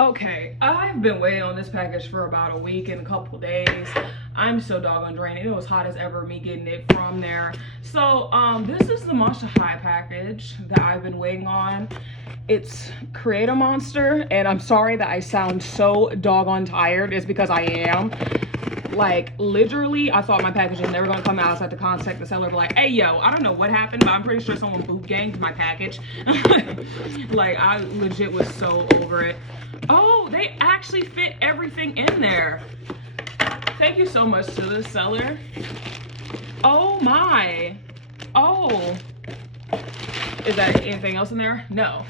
Okay, I've been waiting on this package for about a week and a couple days. I'm so doggone drained. It was hot as ever me getting it from there. So this is the Monster High package that I've been waiting on. It's Create a Monster, and I'm sorry that I sound so doggone tired. It's because I am. Like, literally, I thought my package was never gonna come out, so I had to contact the seller, be like, hey, yo, I don't know what happened, but I'm pretty sure someone boot ganged my package. Like, I legit was so over it. Oh, they actually fit everything in there. Thank you so much to the seller. Oh my. Oh. Is that anything else in there? No.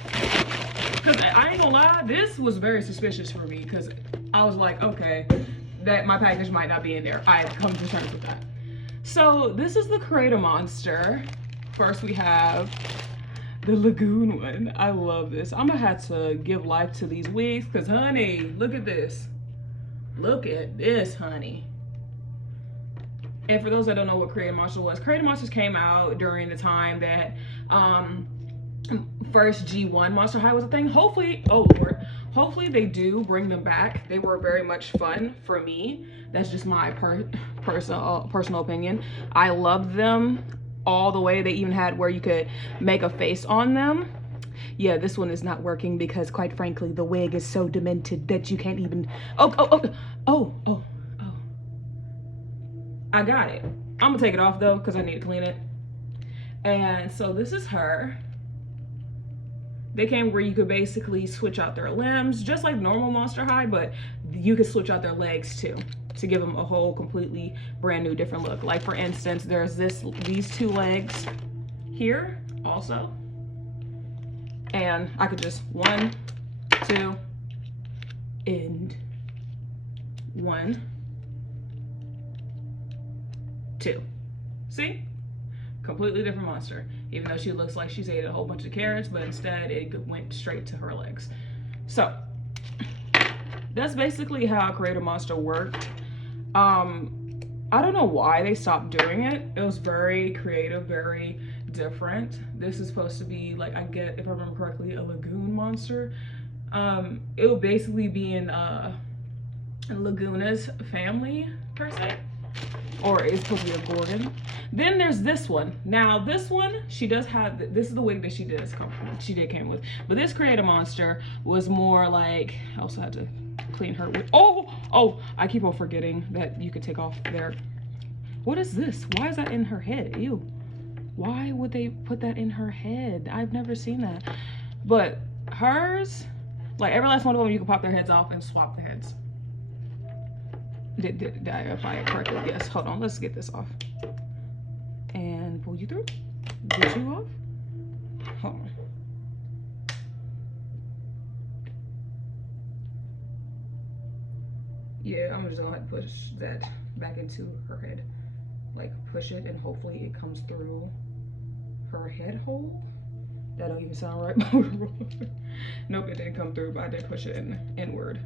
Because I ain't gonna lie, this was very suspicious for me, because I was like, okay, that my package might not be in there. I come to terms with that. So this is the Create a Monster. First we have the Lagoon one. I love this. I'm gonna have to give life to these wigs, because honey, look at this. Look at this, honey. And for those that don't know what Create a Monster was, Create a Monsters came out during the time that first G1 Monster High was a thing. Hopefully, oh Lord, hopefully they do bring them back. They were very much fun for me. That's just my personal opinion. I loved them all the way. They even had where you could make a face on them. Yeah, this one is not working because, quite frankly, the wig is so demented that you can't even. Oh. I got it. I'm gonna take it off though because I need to clean it. And so this is her. They came where you could basically switch out their limbs, just like normal Monster High, but you could switch out their legs too, to give them a whole completely brand new different look. Like for instance, there's these two legs here also. And I could just 1, 2, and 1, 2. See? Completely different monster. Even though she looks like she's ate a whole bunch of carrots, but instead it went straight to her legs. So that's basically how Create a Monster worked. I don't know why they stopped doing it. It was very creative, very different. This is supposed to be like, I get, if I remember correctly, a lagoon monster. It would basically be in Laguna's family per se, or it's supposed to be a Gorgon. Then there's this one. Now this one, she does have, this is the wig that she came with. But this Create a Monster was more like, I also had to clean her wig. Oh, I keep on forgetting that you could take off there. What is this? Why is that in her head? Ew. Why would they put that in her head? I've never seen that. But hers, like every last one of them, you can pop their heads off and swap the heads. Did I apply it correctly? Yes. Hold on. Let's get this off. And pull you through. Get you off. Hold on. Yeah, I'm just gonna push that back into her head. Like push it and hopefully it comes through her head hole. That don't even sound right. Nope, it didn't come through, but I did push it inward.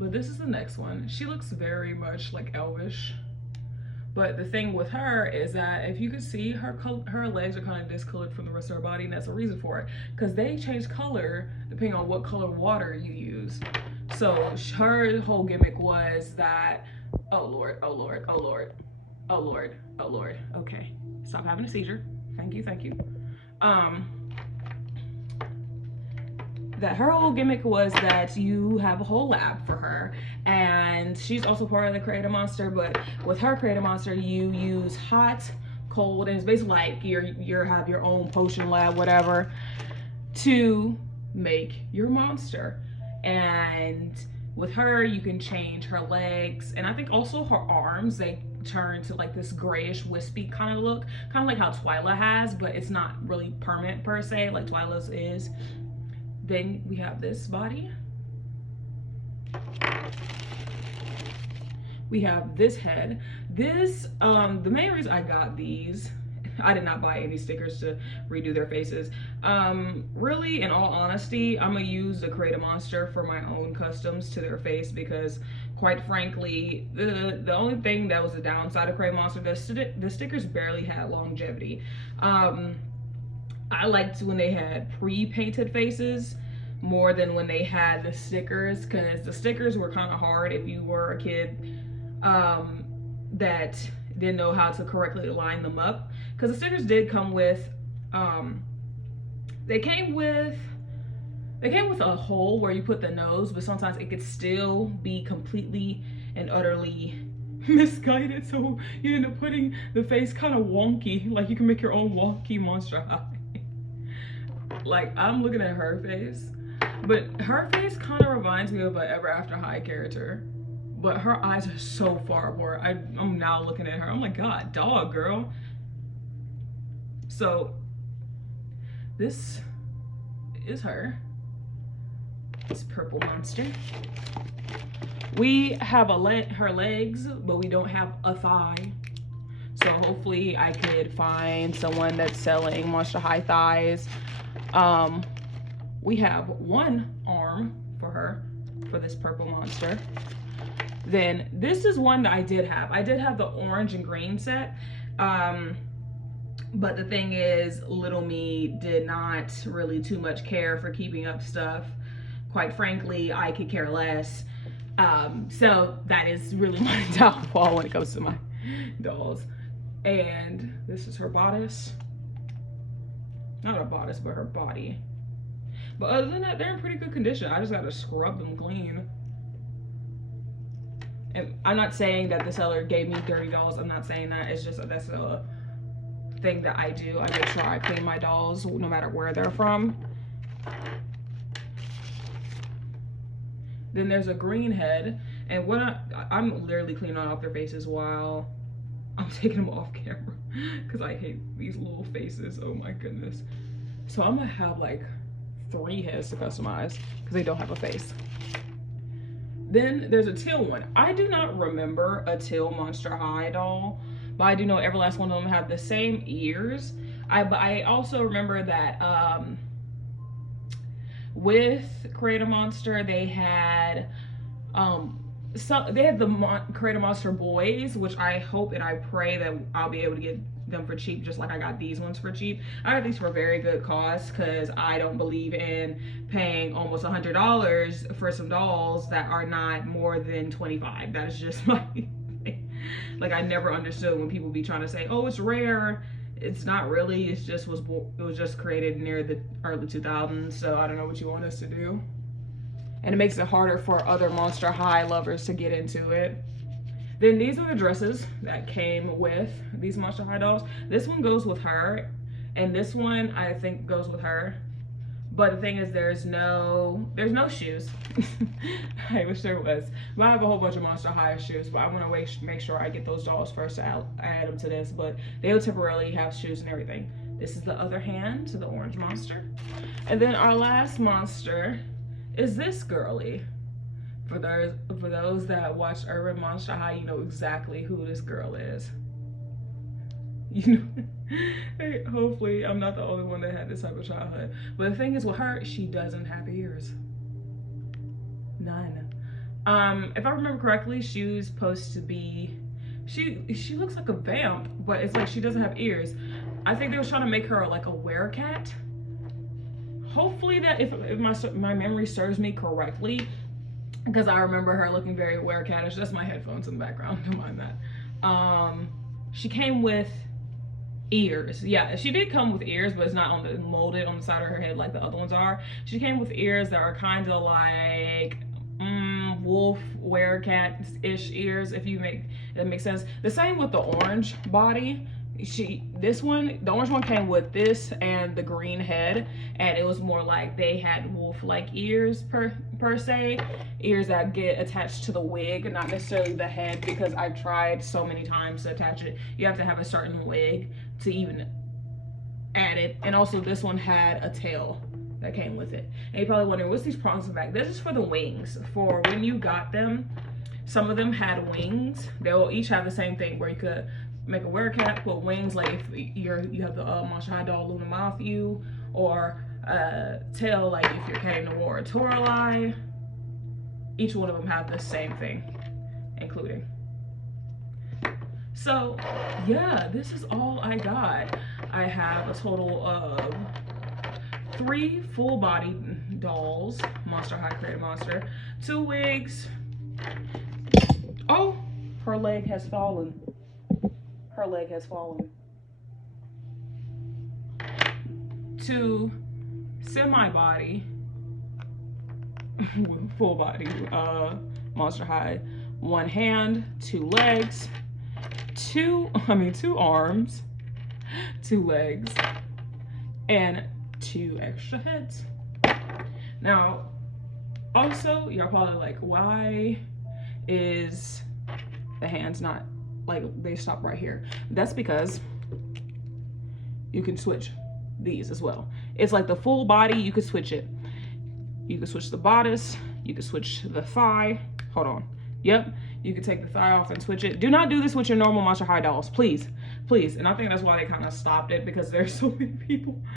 But this is the next one. She looks very much like Elvish. But the thing with her is that if you can see, her legs are kind of discolored from the rest of her body, and that's a reason for it. Because they change color depending on what color water you use. So her whole gimmick was that, oh Lord. Okay, stop having a seizure. Thank you. That her whole gimmick was that you have a whole lab for her, and she's also part of the Create a Monster. But with her Create a Monster, you use hot, cold, and it's basically like you have your own potion lab, whatever, to make your monster. And with her, you can change her legs, and I think also her arms. They turn to like this grayish wispy kind of look, kind of like how Twyla has, but it's not really permanent per se like Twyla's is. Then we have this body. We have this head. This, the main reason I got these, I did not buy any stickers to redo their faces. Really, in all honesty, I'm gonna use the Create a Monster for my own customs to their face, because quite frankly, the only thing that was the downside of Create a Monster, the stickers barely had longevity. I liked when they had pre-painted faces. more than when they had the stickers, because the stickers were kind of hard if you were a kid that didn't know how to correctly line them up. Because the stickers did come with, they came with a hole where you put the nose, but sometimes it could still be completely and utterly misguided, so you end up putting the face kind of wonky. Like, you can make your own wonky Monster High. Like, I'm looking at her face, but her face kind of reminds me of an Ever After High character, but her eyes are so far apart. I'm now looking at her, I'm like, God, dog, girl. So this is her. This purple monster. We have her legs, but we don't have a thigh. So hopefully I could find someone that's selling Monster High thighs. We have one arm for her, for this purple monster. Then this is one that I did have. I did have the orange and green set. But the thing is, little me did not really too much care for keeping up stuff. Quite frankly, I could care less. So that is really my downfall when it comes to my dolls. And this is her bodice. Not a bodice, but her body. But other than that, they're in pretty good condition. I just gotta scrub them clean. And I'm not saying that the seller gave me dirty dolls. I'm not saying that. It's just that's a thing that I do. I make sure I clean my dolls no matter where they're from. Then there's a green head, and what I'm literally cleaning off their faces while I'm taking them off camera because I hate these little faces. Oh my goodness. So I'm gonna have like 3 heads to customize because they don't have a face. Then there's a teal one. I do not remember a teal Monster High doll, but I do know every last one of them have the same ears. But I also remember that with Create a Monster, they had the Create a Monster boys, which I hope and I pray that I'll be able to get them for cheap, just like I got these ones for cheap. I got these for very good cost because I don't believe in paying almost $100 for some dolls that are not more than $25. That is just my thing. Like, I never understood when people be trying to say, oh, it's rare. It's not really. It was just created near the early 2000s, so I don't know what you want us to do. And it makes it harder for other Monster High lovers to get into it. Then these are the dresses that came with these Monster High dolls. This one goes with her, and this one I think goes with her. But the thing is, there's no shoes. I wish there was. But I have a whole bunch of Monster High shoes, but I want to make sure I get those dolls first to add them to this. But they will temporarily have shoes and everything. This is the other hand to the orange monster. And then our last monster is this girly. For those that watch Urban Monster High, you know exactly who this girl is. You know, hey, hopefully I'm not the only one that had this type of childhood. But the thing is with her, she doesn't have ears. None. If I remember correctly, she was supposed to be, she looks like a vamp, but it's like she doesn't have ears. I think they were trying to make her like a werecat. Hopefully that if my memory serves me correctly, because I remember her looking very werecatish. That's my headphones in the background, don't mind that. She came with ears. Yeah, she did come with ears, but it's not molded on the side of her head like the other ones are. She came with ears that are kind of like wolf werecat-ish ears, if that makes sense. The same with the orange body. The orange one came with this and the green head, and it was more like they had wolf-like ears per se, ears that get attached to the wig, not necessarily the head, because I've tried so many times to attach it. You have to have a certain wig to even add it. And also this one had a tail that came with it. And you're probably wondering, what's these prongs in the back? This is for the wings. For when you got them, some of them had wings. They will each have the same thing where you could make a werecat, put wings, like if you have the Monster High doll Luna Matthew, or tail, like if you're Catty Noir Toralei. Each one of them have the same thing, including. So yeah, this is all I got. I have a total of 3 full body dolls, Monster High Creative Monster, 2 wigs. Oh, her leg has fallen. Her leg has fallen. 2 semi-body, full body, Monster High. 1 hand, 2 legs, 2 arms, 2 legs, and 2 extra heads. Now, also, you're probably like, why is the hands not, like, they stop right here? That's because you can switch these as well. It's like the full body, you could switch it. You can switch the bodice, you can switch the thigh. Hold on. Yep, you can take the thigh off and switch it. Do not do this with your normal Monster High dolls, please, please. And I think that's why they kind of stopped it, because there's so many people